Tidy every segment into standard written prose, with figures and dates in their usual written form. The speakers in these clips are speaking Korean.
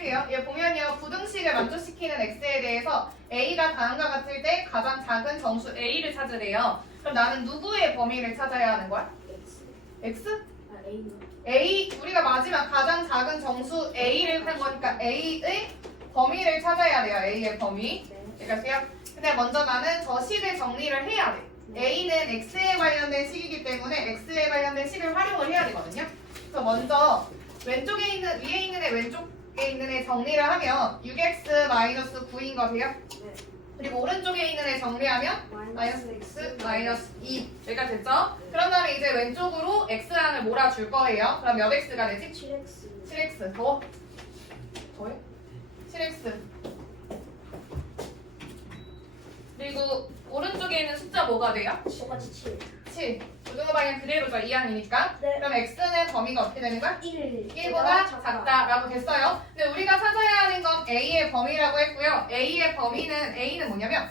할게요. 얘 보면요. 부등식을 만족시키는 x에 대해서 a가 다음과 같을 때 가장 작은 정수 a를 찾으래요. 그럼 나는 누구의 범위를 찾아야 하는 거야? X. x? 아 A는. a 우리가 마지막 가장 작은 정수 a를 한 거니까 a의 범위를 찾아야 돼요. a의 범위. 네. 그러니까요. 근데 먼저 나는 저 식을 정리를 해야 돼. a는 x에 관련된 식이기 때문에 x에 관련된 식을 활용을 해야 되거든요. 그래서 먼저 왼쪽에 있는 위에 있는 애 왼쪽에 있는 애 정리를 하면 6x-9인 거 돼요? 네. 그리고 오른쪽에 있는 애 정리하면 마이너스 x 마이너스 2 여기가 됐죠? 그런 다음에 이제 왼쪽으로 x항을 몰아줄 거예요. 그럼 몇 x가 되지? 7X. 7x 더워? 더워요? 7x 그리고 오른쪽에 있는 숫자 뭐가 돼요? 똑같이 7. 7 부등호 방향 그대로죠. 2항이니까 네. 그럼 x는 범위가 어떻게 되는 거야? 1. 1보다 작다라고 됐어요. 근데 우리가 찾아야 하는 건 a의 범위라고 했고요. a의 범위는 a는 뭐냐면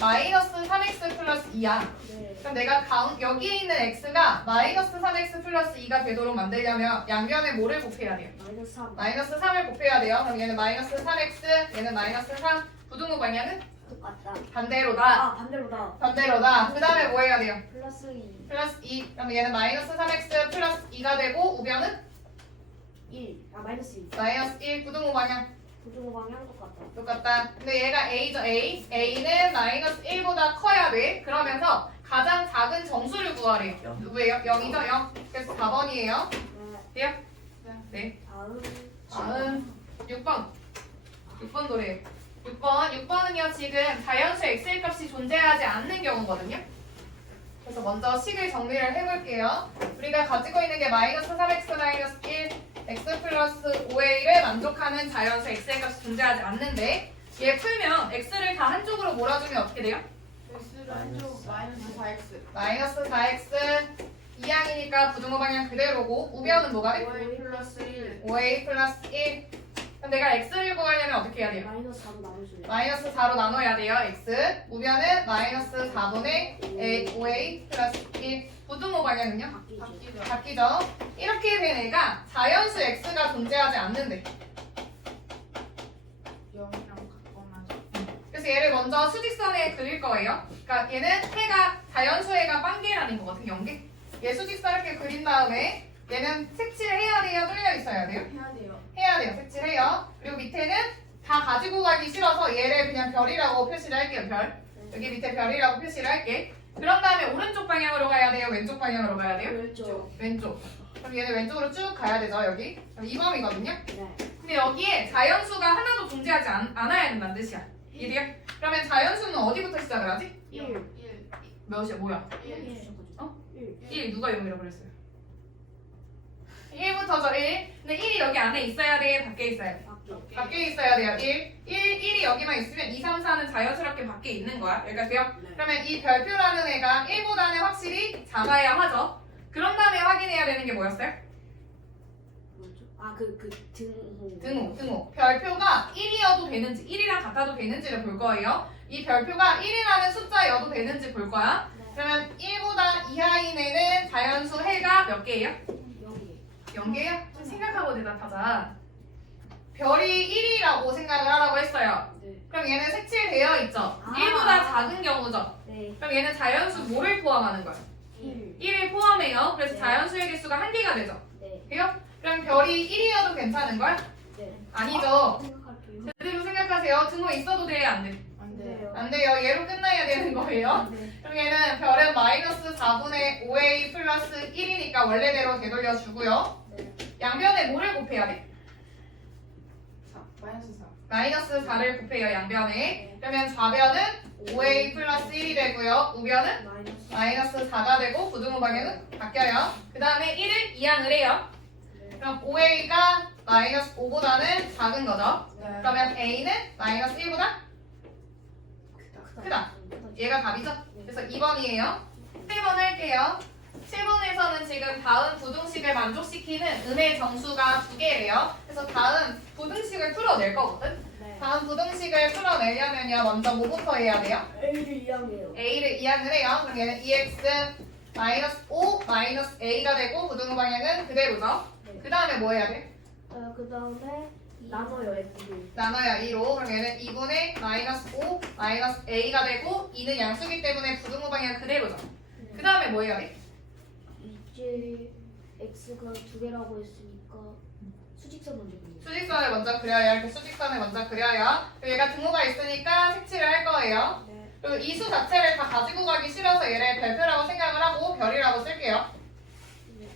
마이너스 3x 플러스 2야. 네. 그럼 내가 여기에 있는 x가 마이너스 3x 플러스 2가 되도록 만들려면 양변에 뭐를 곱해야 돼요? 마이너스 3. 마이너스 3을 곱해야 돼요. 그럼 얘는 마이너스 3x, 얘는 마이너스 3. 부등호 방향은 똑같다. 반대로다. 아 반대로다. 반대로다. 그 다음에 뭐 해야 돼요? 플러스 2. 플러스 2. 그럼 얘는 마이너스 3x 플러스 2가 되고 우변은 1. 아 마이너스 2. 마이너스 1. 부등호 방향 부등호 방향 똑같다. 똑같다. 근데 얘가 a죠. a는 마이너스 1보다 커야 돼. 그러면서 가장 작은 정수를 구하래요. 누구예요? 0이죠? 0. 그래서 4번이에요. 네. 돼요? 네. 다음 6번 노래. 6번은요 지금 자연수 x의 값이 존재하지 않는 경우거든요. 그래서 먼저 식을 정리를 해볼게요. 우리가 가지고 있는 게 마이너스 3x 마이너스 1 x 플러스 5a를 만족하는 자연수 x의 값이 존재하지 않는데 얘 풀면 x를 다 한쪽으로 몰아주면 어떻게 돼요? x를 한쪽 마이너스 4x 마이너스 4x 2항이니까 부등호 방향 그대로고 우변은 뭐가 돼? 5a 플러스 1 5a 플러스 1. 그럼 내가 x를 구하려면 어떻게 해야 돼요? 마이너스 4로 나눠줄래? 마이너스 4로 나눠야 돼요. x. 우변은 마이너스 4분의 5a 플러스 1. 부등호 방향은요? 바뀌죠. 바뀌죠. 바뀌죠. 이렇게 된 애가 자연수 x가 존재하지 않는데 0이랑 가까워나죠. 그래서 얘를 먼저 수직선에 그릴 거예요. 그러니까 얘는 해가 자연수 해가 빵개라는 거거든. 0개. 얘 수직선 이렇게 그린 다음에 얘는 색칠해야 돼요? 뚫려 있어야 돼요? 해야 돼요. 해야 돼요. 색칠해요. 그리고 밑에는 다 가지고 가기 싫어서 얘를 그냥 별이라고 표시를 할게요. 별. 여기 밑에 별이라고 표시를 할게. 그런 다음에 오른쪽 방향으로 가야 돼요? 왼쪽 방향으로 가야 돼요? 왼쪽. 왼쪽. 그럼 얘는 왼쪽으로 쭉 가야 되죠. 여기. 그럼 2번이거든요. 네. 근데 여기에 자연수가 하나도 존재하지 않아야 된다는 뜻이야. 이해돼요? 그러면 자연수는 어디부터 시작을 하지? 1. 1 몇이야? 뭐야? 1 어? 1. 1. 누가 0이라고 그랬어요? 1부터죠. 1. 근데 1이 여기 안에 있어야 돼? 밖에 있어야 돼? 바뀌. 밖에 있어야 돼요. 1이 여기만 있으면 2, 3, 4는 자연스럽게 밖에 있는 거야. 여기까지 돼요? 네. 그러면 이 별표라는 애가 1보다는 확실히 작아야 하죠. 그런 다음에 확인해야 되는 게 뭐였어요? 뭐죠? 아그 등호. 등호. 별표가 1이어도 되는지, 1이랑 같아도 되는지를 볼 거예요. 이 별표가 1이라는 숫자여도 되는지 볼 거야. 네. 그러면 1보다 이하인 애는 자연수 해가 몇 개예요? 여기. 0개예요? 좀 생각하고 대답하자. 별이 1이라고 생각을 하라고 했어요. 네. 그럼 얘는 색칠되어 있죠? 아. 1보다 작은 경우죠? 네. 그럼 얘는 자연수 뭐를 포함하는 거야? 1. 1을 포함해요. 그래서 네. 자연수의 개수가 한 개가 되죠? 네. 돼요? 그럼 별이 1이어도 괜찮은 거야? 네. 아니죠. 생각할게요. 제대로 생각하세요. 등호 있어도 돼? 안 돼? 안 돼요. 안 돼요. 얘로 끝나야 되는 거예요. 네. 그럼 얘는 별은 마이너스 4분의 5a 플러스 1이니까 원래대로 되돌려주고요. 네. 양변에 뭐를 곱해야 돼? 4 마이너스 4 마이너스 4를 곱해요. 양변에. 그러면 좌변은 5a 플러스 1이 되고요. 우변은 마이너스. 마이너스 4가 되고 부등호 방향은 바뀌어요. 그 다음에 1을 이항을 해요. 네. 그럼 5a가 마이너스 5보다는 작은 거죠. 네. 그러면 a는 마이너스 1보다 크다. 얘가 답이죠? 그래서 2번이에요. 7번 할게요. 7번에서는 지금 다음 부등식을 만족시키는 음의 정수가 2개래요. 그래서 다음 부등식을 풀어낼 거거든. 네. 다음 부등식을 풀어내려면요. 먼저 뭐부터 해야 돼요? A를 이항해요. a를 이항을 해요. 그럼 얘는 2x 마이너스 5 마이너스 a가 되고 부등호 방향은 그대로죠. 네. 그 다음에 뭐 해야 돼? 그 다음에 나눠요 F를. 나눠요 2로. 그럼 얘는 2분의 마이너스 5 마이너스 a가 되고 2는 양수기 때문에 부등호 방향 그대로죠. 그 다음에 뭐 해야 돼? 이제 X가 2개라고 했으니까 수직선 먼저 그리고. 수직선을 먼저 그려요. 이렇게 수직선을 먼저 그려요. 그리고 얘가 등호가 있으니까 색칠을 할 거예요. 네. 그리고 이 수 자체를 다 가지고 가기 싫어서 얘를 별표라고 생각을 하고 별이라고 쓸게요. 네.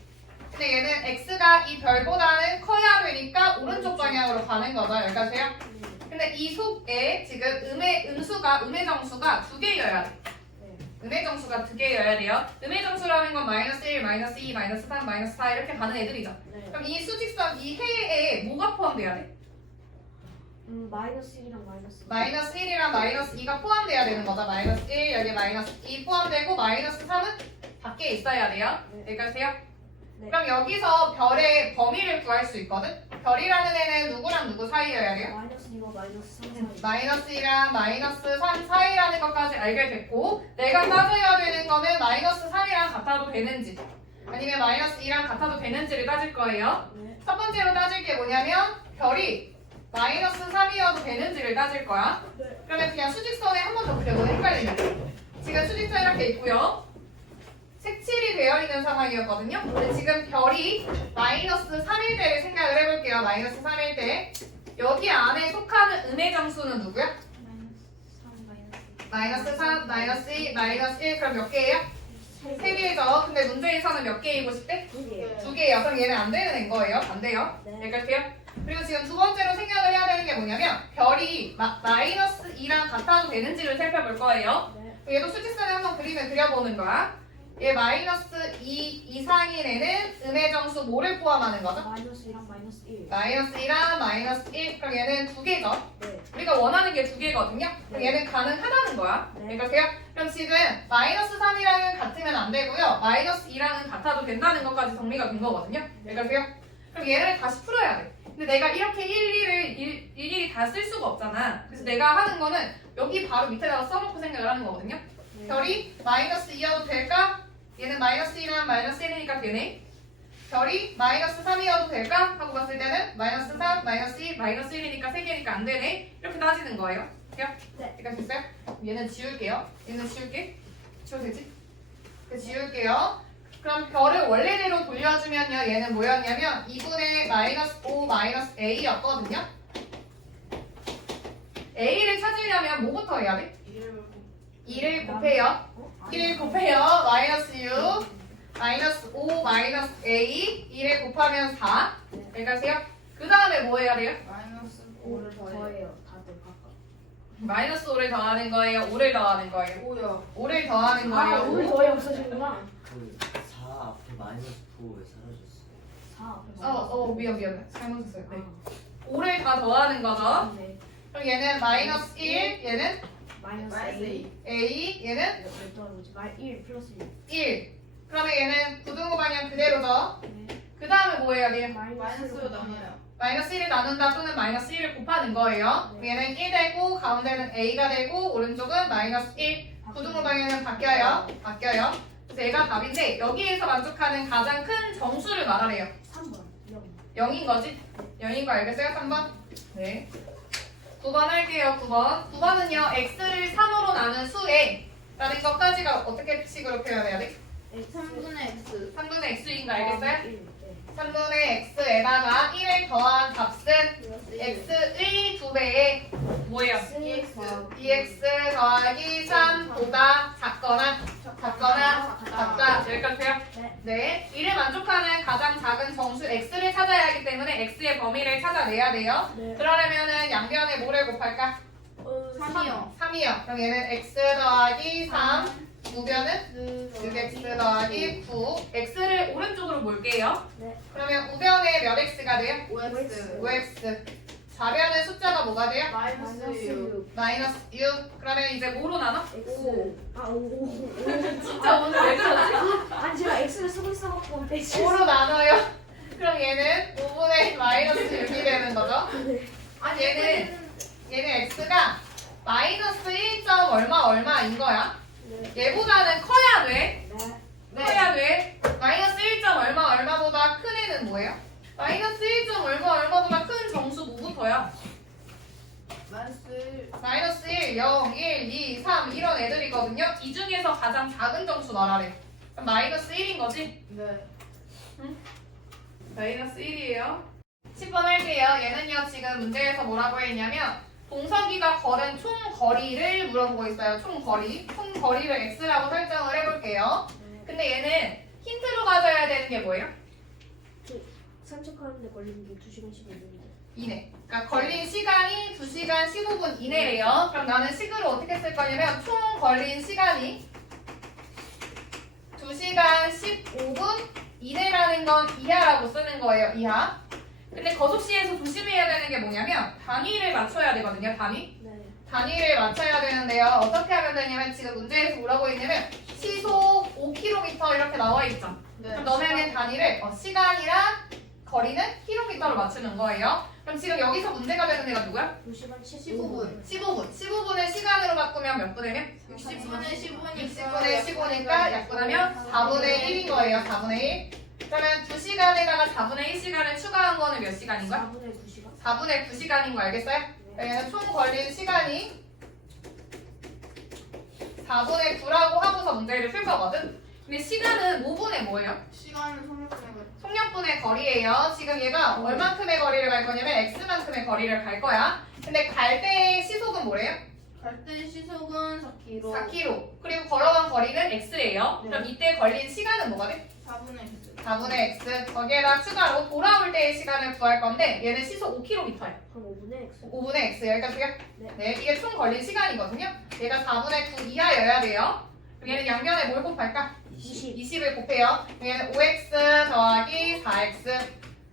근데 얘는 x가 이 별보다는 커야 되니까 오른쪽 방향으로 가는 거죠. 여기까지요. 근데 이 속에 지금 음의 정수가 2개여야 돼. 네. 음의 정수가 2개여야 돼요. 음의 정수라는 건 마이너스 1, 마이너스 2, 마이너스 3, 마이너스 4 이렇게 가는 애들이죠. 네. 그럼 이 수직선 이 해에 뭐가 포함돼야 돼? 마이너스 1이랑 마이너스. 마이너스 1이랑 마이너스 2가 포함돼야 되는 거죠. 마이너스 1, 여기 마이너스 2 포함되고 마이너스 3은 밖에 있어야 돼요. 네. 여기까지요? 네. 그럼 여기서 별의 범위를 구할 수 있거든? 별이라는 애는 누구랑 누구 사이여야 돼요? 마이너스 2와 마이너스 3 사이. 마이너스 2랑 마이너스 3 사이라는 것까지 알게 됐고 내가 따져야 되는 거는 마이너스 3이랑 같아도 되는지 아니면 마이너스 2랑 같아도 되는지를 따질 거예요. 네. 첫 번째로 따질 게 뭐냐면 별이 마이너스 3이어도 되는지를 따질 거야. 네. 그러면 그냥 수직선에 한 번 더 그려도 헷갈리네. 지금 수직선 이렇게 있고요. 색칠이 되어 있는 상황이었거든요. 근데 지금 별이 마이너스 3일 때를 생각을 해볼게요. 마이너스 3일 때. 여기 안에 속하는 음의 정수는 누구야? 마이너스 3, 마이너스 2, 마이너스 1. 그럼 몇 개예요? 3개죠. 근데 문제에서는 몇 개이고 싶대? 2개. 2개예요. 그럼 얘는 안 되는 애인 거예요. 안 돼요. 네. 여기까지요. 그리고 지금 두 번째로 생각을 해야 되는 게 뭐냐면 별이 마이너스 2랑 같아도 되는지를 살펴볼 거예요. 네. 얘도 수직선을 한번 그리면 그려보는 거야. 얘 마이너스 2 이상인 애는 음의 정수 뭐를 포함하는 거죠? 마이너스 1이랑 마이너스 1. 마이너스 2랑 마이너스 1. 그럼 얘는 2개죠. 네. 우리가 원하는 게 2개거든요. 그럼 네. 얘는 가능하다는 거야. 네. 그러니까 그럼 지금 마이너스 3이랑은 같으면 안 되고요. 마이너스 2랑은 같아도 된다는 것까지 정리가 된 거거든요. 그러니까 그럼 얘를 다시 풀어야 돼. 근데 내가 이렇게 일일이 다 쓸 수가 없잖아. 그래서 내가 하는 거는 여기 바로 밑에다가 써놓고 생각을 하는 거거든요. 네. 별이 마이너스 2여도 될까? 얘는 마이너스 2랑 마이너스 1이니까 되네. 별이 마이너스 3이어도 될까? 하고 봤을 때는 마이너스 3, 마이너스 2, 마이너스 1이니까 3개니까 안 되네. 이렇게 따지는 거예요. 돼요? 네. 여기까지 됐어요? 얘는 지울게요. 얘는 지울게. 지워도 되지? 지울게요. 그럼 별을 원래대로 돌려주면요. 얘는 뭐였냐면 2분의 마이너스 5 마이너스 a였거든요. a를 찾으려면 뭐부터 해야 돼? 2를 곱해요. 1을 곱해요. 마이너스 6 마이너스 5 마이너스 a 2를 곱하면 4. 여기까지요. 그 다음에 뭐 해야 돼요? 마이너스 5를 5를 더해. 더해요. 다들 각각. 마이너스 5를 더하는 거예요. 5를 더하는 거예요. 5요. 5를 더하는 아, 거예요. 5를 더해 없어지는구나. 그 4 앞에 마이너스 9왜 사라졌어? 4. 미안. 잘못했어요. 네. 5를 다 더하는 거죠. 네. 그럼 얘는 마이너스 1, 얘는 마이너스 마이너스 2. 2. a, 얘는 몇 더하는 거지? 1 플러스 1. 1. 그러면 얘는 부등호 방향 그대로죠. 네. 그 다음에 뭐 해야 돼요? 마이너스로 나눠요. 마이너스 1을 나눈다 또는 마이너스 1을 곱하는 거예요. 네. 얘는 1 되고 가운데는 a가 되고 오른쪽은 마이너스 1. 부등호 방향은 바뀌어요. 그래서 얘가 답인데 여기에서 만족하는 가장 큰 정수를 말하래요. 3번. 0인 거지? 0인 거 알겠어요? 3번? 네. 9번 할게요. 9번. 9번은요. x를 3으로 나눈 수에 라는 것까지가 어떻게 식으로 표현해야 돼? 3분의 x. 3분의 x인 거 알겠어요? 1. 네. 3분의 x에다가 1을 더한 값은 x의 2배에 뭐예요? dx 더하기 3보다 작거나 같다. 여기까지요? 네. 이를 만족하는 가장 작은 정수 x를 찾아야 하기 때문에 x의 범위를 찾아내야 돼요. 네. 그러려면은 양변에 뭐를 곱할까? 3이요. 3이요. 그럼 얘는 x 더하기 3, 우변은 6x 더하기 9. x를 오른쪽으로 몰게요. 네. 그러면 우변에 몇 x가 돼요? 5x. 5x. 좌변의 숫자가 뭐가 돼요? 마이너스 6. 마이너스 6. 그러면 이제 뭐로 나눠? X. 아, 5. 진짜 오늘 왜 그러지? 아니, 제가 X를 쓰고 있어갖고 X. 5로 나눠요. 그럼 얘는 5분의 마이너스 6이 되는 거죠. 아니 얘는 x가 마이너스 1. 얼마인 거야. 얘보다는 커야 돼. 네. 커야 돼. 마이너스 1. 얼마보다 큰 애는 뭐예요? 마이너스 1점 얼마보다 큰 정수 뭐부터야? 마이너스 1, 0, 1, 2, 3 이런 애들이거든요. 이 중에서 가장 작은 정수 말하래. 그럼 마이너스 1인 거지? 네. 마이너스 1이에요. 10번 할게요. 얘는요 지금 문제에서 뭐라고 했냐면 동석이가 걸은 총 거리를 물어보고 있어요. 총 거리를 x라고 설정을 해볼게요. 근데 얘는 힌트로 가져야 되는 게 뭐예요? 산책하는데 걸리는 게 2시간 15분인데. 이내. 그러니까 걸린 시간이 2시간 15분 이내래요. 그럼 나는 식으로 어떻게 쓸 거냐면 총 걸린 시간이 2시간 15분 이내라는 건 이하라고 쓰는 거예요. 이하. 근데 거속시에서 조심해야 되는 게 뭐냐면 단위를 맞춰야 되거든요. 단위. 네. 단위를 맞춰야 되는데요. 어떻게 하면 되냐면 지금 문제에서 뭐라고 있냐면 시속 5km 이렇게 나와 있죠. 네. 그럼 너네는 단위를 시간이랑 거리는 킬로미터로 맞추는 거예요. 그럼 지금 여기서 문제가 되는 애가 누구야? 2시간 15분. 15분. 15분을 시간으로 바꾸면 몇 분이면? 60분에 15니까 60분에 15니까 약분하면 4분의 1인 거예요. 4분의 1. 그러면 2시간에다가 4분의 1시간을 추가한 거는 몇 시간인 거야? 4분의 9시간. 4분의 9시간인 거 알겠어요? 그러면 총 걸린 시간이 4분의 9라고 하고서 문제를 풀 거거든? 근데 시간은 5분의 뭐예요? 시간은 성역분의 속력분의 거리예요. 지금 얘가 얼만큼의 거리를 갈 거냐면 x만큼의 거리를 갈 거야. 근데 갈 때의 시속은 뭐래요? 갈때 시속은 4km. 4km. 그리고 걸어간 거리는 x예요. 네. 그럼 이때 걸린 시간은 뭐가 돼? 4분의 x. 4분의 x. 거기에다 추가로 돌아올 때의 시간을 구할 건데 얘는 시속 5km야. 그럼 5분의 x. 5분의 x 여기까지요? 네. 네, 이게 총 걸린 시간이거든요. 얘가 4분의 9 이하여야 돼요. 그럼 얘는 양면에 뭘 곱할까? 20. 20을 곱해요. 얘는 5x 더하기 4x.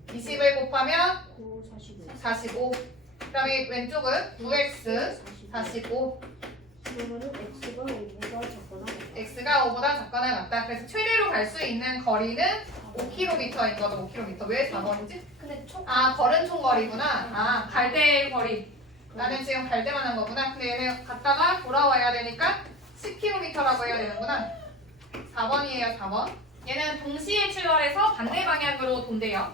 20을 곱하면 9, 45. 45. 그다음에 왼쪽은 9x 45. 그러면은 x가 5보다 작거나 같다. x가 5보다 작거나 같다. 그래서 최대로 갈 수 있는 거리는 5km인 거죠. 5km. 왜 4번이지? 근데 총 아, 걸은 총거리구나. 아, 갈 때의 거리. 나는 지금 갈 때만 한 거구나. 근데 얘는 갔다가 돌아와야 되니까 10km라고 해야 되는구나. 4번이에요, 4번. 얘는 동시에 출발해서 반대 방향으로 돈대요.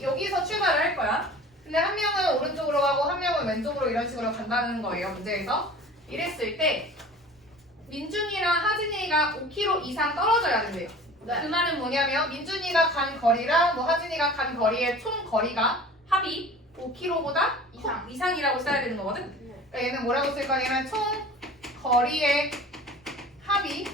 여기서 출발을 할 거야. 근데 한 명은 오른쪽으로 가고 한 명은 왼쪽으로 이런 식으로 간다는 거예요, 문제에서. 이랬을 때 민준이랑 하진이가 5km 이상 떨어져야 된대요. 네. 그 말은 뭐냐면 민준이가 간 거리랑 뭐 하진이가 간 거리의 총 거리가 합이 5km보다 이상이라고 써야 되는 거거든. 네. 그러니까 얘는 뭐라고 쓸 거냐면 총 거리의 합이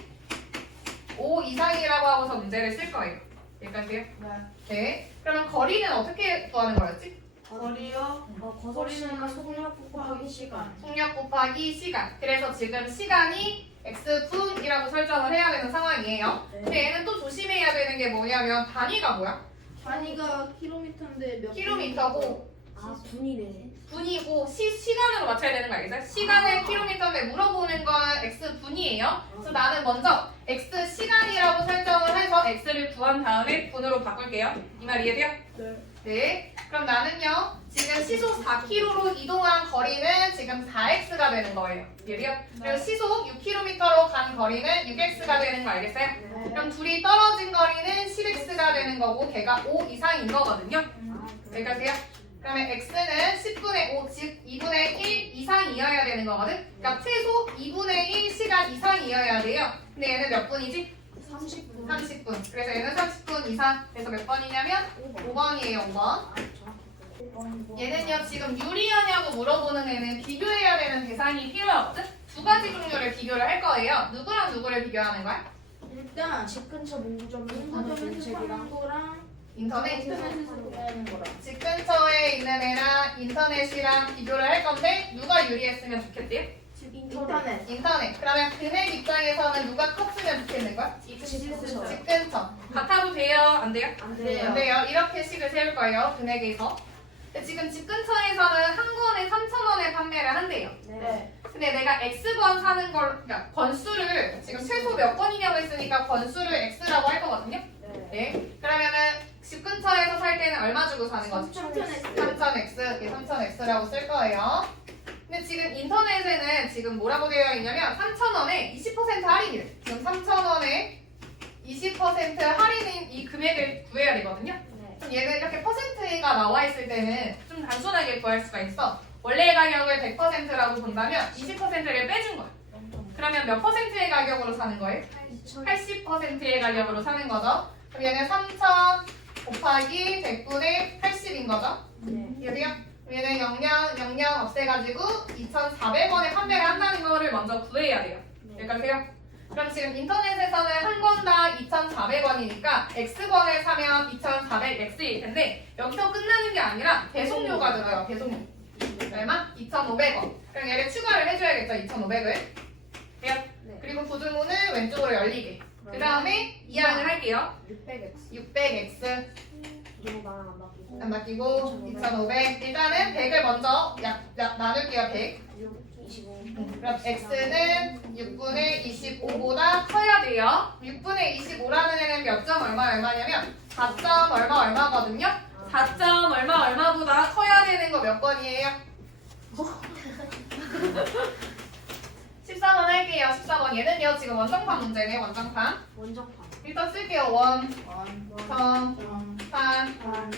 5 이상이라고 하고서 문제를 쓸 거예요. 여기까지요? 네. 네. 그러면 거리는 어떻게 구하는 거였지? 거리요. 거리니까 속력 곱하기 시간. 속력 곱하기 시간. 그래서 지금 시간이 x분이라고 설정을 해야 되는 상황이에요. 네. 근데 얘는 또 조심해야 되는 게 뭐냐면 단위가 뭐야? 단위가 킬로미터인데 몇 킬로미터고 아, 분이네. 분이고 시간으로 맞춰야 되는 거 알겠어요? 시간을 킬로미터인데 물어보는 건 x분이에요. 그래서 나는 먼저 x 시간이라고 설정을 해서 x를 구한 다음에 분으로 바꿀게요. 이 말 이해돼요? 네. 네. 그럼 나는요. 지금 시속 4km로 이동한 거리는 지금 4x가 되는 거예요. 이해돼요? 그리고 시속 6km로 간 거리는 6x가 되는 거 알겠어요? 네. 그럼 둘이 떨어진 거리는 10x가 되는 거고 걔가 5 이상인 거거든요. 아, 여기까지요? 그러면 x는 10분의 5, 즉 2분의 1 이상이어야 되는 거거든? 그러니까 최소 2분의 1 시간 이상이어야 돼요. 근데 얘는 몇 분이지? 30분. 30분. 그래서 얘는 30분 이상. 그래서 몇 번이냐면 5번이에요, 5번. 아, 정확히 5번. 얘는요, 지금 유리하냐고 물어보는 애는 비교해야 되는 대상이 필요하거든? 두 가지 종류를 비교를 할 거예요. 누구랑 누구를 비교하는 거야? 일단 집 근처 문구점 문구점에서 책이랑 사는 거랑 인터넷? 인터넷에서 구매하는 거랑. 집 근처에 있는 애랑 인터넷이랑 비교를 할 건데 누가 유리했으면 좋겠대요? 집 인터넷. 인터넷. 그러면 금액 입장에서는 누가 컸으면 좋겠는 거야? 집 근처. 집 근처. 같아도 돼요? 안 돼요? 안 네. 돼요. 안 돼요. 이렇게 식을 세울 거예요. 금액에서. 근데 지금 집 근처에서는 한 권에 3,000원에 판매를 한대요. 네. 근데 내가 X권 사는 걸, 그러니까 권수를 지금 최소 몇 권이냐고 했으니까 권수를 X라고 할 거거든요. 네. 네. 그러면은 집 근처에서 살 때는 얼마 주고 사는 거지? 3,000x. 3,000X. 3,000X라고 쓸 거예요. 근데 지금 인터넷에는 지금 뭐라고 되어 있냐면 3,000원에 20% 할인이래. 지금 3,000원에 20% 할인인 이 금액을 구해야 되거든요. 네. 그럼 얘는 이렇게 퍼센트 나와 있을 때는 좀 단순하게 구할 수가 있어. 원래의 가격을 100%라고 본다면 20%를 빼준 거야. 그러면 몇 퍼센트의 가격으로 사는 거예요? 80%의 가격으로 사는 거죠. 그럼 얘는 3,000 곱하기 100분의 80인 거죠. 네. 이해돼요? 얘는 00 없애가지고 2,400원에 판매를 한다는 거를 먼저 구해야 돼요. 여기까지 돼요? 그럼 지금 인터넷에서는 한 권당 2,400원이니까 X권을 사면 2,400X일 텐데 여기서 끝나는 게 아니라 배송료가 들어요. 배송료. 얼마? 2,500원. 그럼 얘를 추가를 해줘야겠죠. 2,500을. 돼요? 네. 그리고 부등호는 왼쪽으로 열리게. 그 다음에 이항을 할게요. 600x. 600X 이거 나랑 안 바뀌고. 안 바뀌고 2,500. 일단은 100을 먼저 나눌게요. 100. 6, 25. 그럼 x는 6분의 25보다 커야 돼요. 6분의 25라는 애는 몇 점 얼마냐면 4점 얼마거든요. 4점 얼마보다 커야 되는 거 몇 번이에요? 14번 할게요. 14번 얘는요. 지금 원정판 문제네. 원정판. 원정판. 일단 쓸게요. 원, 원, 정, 원. 판. 반.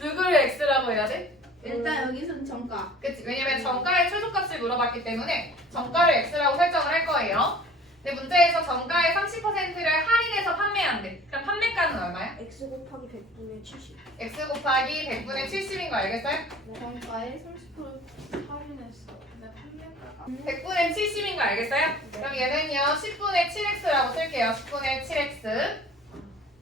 누구를 x라고 해야 돼? 일단 여기서는 정가. 그치? 왜냐면 정가의 최소값을 물어봤기 때문에 정가를 x라고 설정을 할 거예요. 근데 문제에서 정가의 30%를 할인해서 판매한대. 그럼 판매가는 얼마야? x 곱하기 100분의 70. x 곱하기 100분의 70인 거 알겠어요? 정가에 30% 할인했어. 근데 판매가가 100분의 70인 거 알겠어요? 그럼 얘는요 10분의 7x라고 쓸게요. 10분의 7x.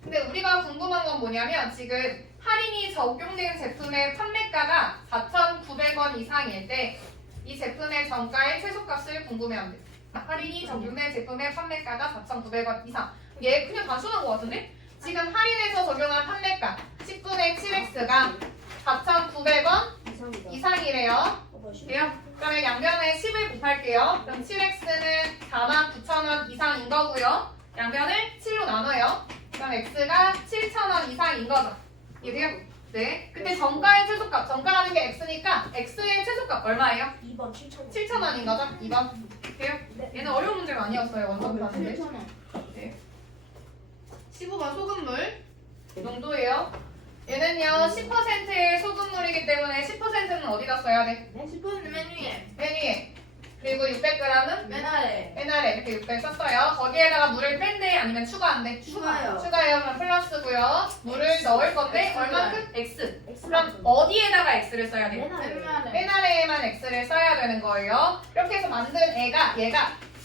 근데 우리가 궁금한 건 뭐냐면 지금 할인이 적용된 제품의 판매가가 4,900원 이상일 때 이 제품의 정가의 최소값을 궁금해합니다. 할인이 적용된 제품의 판매가가 4,900원 이상. 얘 그냥 단순한 것 같은데? 지금 할인해서 적용한 판매가 10분의 7x가 4,900원 이상이다. 이상이래요. 뭐지? 돼요? 그러면 양변에 10을 곱할게요. 그럼 7x는 49,000원 이상인 거고요. 양변을 7로 나눠요. 그럼 x가 7,000원 이상인 거죠. 이해돼요? 네. 근데 정가의 최소값, 정가라는 게 x니까 x의 최소값 얼마예요? 2번 7,000원. 7,000원인 거죠? 2번. 돼요? 네. 얘는 어려운 문제가 아니었어요. 원정판인데. 7,000원. 네. 15번 소금물 농도예요. 얘는요 10%의 소금물이기 때문에 10%는 어디다 써야 돼? 10분 메뉴에 메뉴에. 그리고 600g은 맨 아래 맨 아래 이렇게 600 썼어요. 거기에다가 물을 뺀대 아니면 추가한대? 추가요. 추가요. 그럼 플러스고요. 물을 넣을 건데 X를. 얼만큼? X. X. 그럼 어디에다가 X를 써야 돼? 맨 아래. 맨 아래. 맨 아래에만 X를 써야 되는 거예요. 이렇게 해서 만든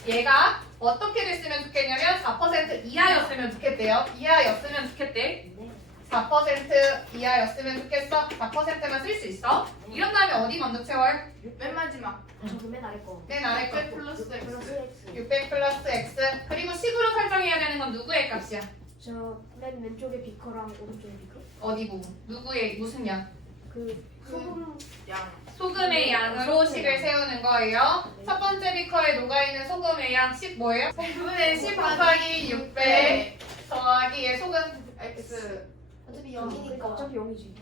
얘가 어떻게 됐으면 좋겠냐면 4% 이하였으면 좋겠대요. 이하였으면 좋겠대. 네. 4% 이하였으면 좋겠어. 4%만 쓸 수 있어. 이런 다음에 어디 먼저 채워요? 맨 마지막 저도 맨 아래 거. 맨 아래 끝. 플러스 플러스 X. x. 600 플러스 X. 그리고 식으로 설정해야 되는 건 누구의 값이야? 저 맨 왼쪽에 비커랑 오른쪽에 비커. 어디 부분? 누구의 무슨 양? 그 소금 양. 소금의 양으로 식을 세우는 거예요. 첫 번째 비커에 녹아있는 소금의 양 10 뭐예요? 10 곱하기 600 더하기 얘 소금 X. 어차피 0이니까 어차피 0이지.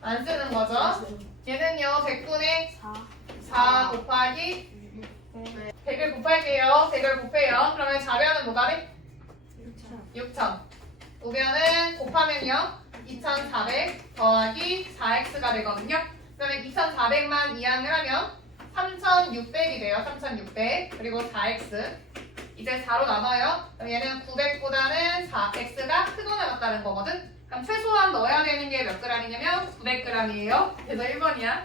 안 쓰는 거죠. 얘는요 100분의 4. 4 곱하기 100을 곱할게요. 100을 곱해요. 그러면 자변은 뭐가 돼? 6,000. 우변은 곱하면요 2,400 더하기 4x가 되거든요. 그러면 2,400만 이항을 하면 3,600이 돼요. 3,600 그리고 4x 이제 4로 나눠요. 그럼 얘는 900보다는 4x가 크거나 같다는 거거든. 그럼 최소한 넣어야 되는 게 몇 g이냐면 900g이에요. 그래서 1번이야.